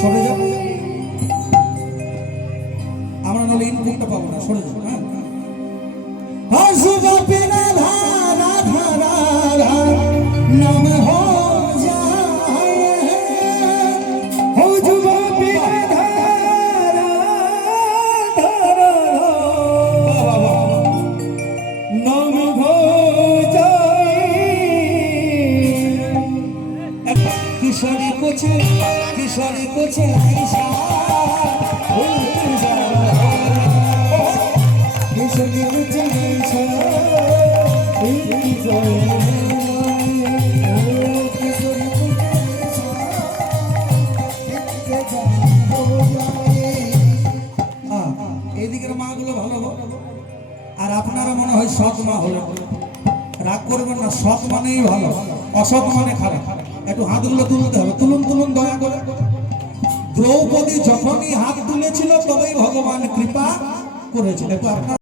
সরে যাবো আমরা, নাহলে ইনপুটটা পাবো না। সরে যাবো। হ্যাঁ, সুবা পিনা ধারা ধারা নাম হো যায়, হো সুবা পিনা ধারা ধারা নাম হো যায়। কিশোরী কোছে আইসা, কিশোরী কোছে আইসা, এদিকের মা গুলো ভালো, আর আপনারা মনে হয় সৎ মা হলেন, রাগ করবেন না। সৎ মানেই ভালো, অসৎ মানে খারাপ। একটু হাতগুলো তুলতে হবে, তুলুন দয়া করে। দ্রৌপদী যখনই হাত তুলেছিল তবেই ভগবান কৃপা করেছিল। একটু আপনার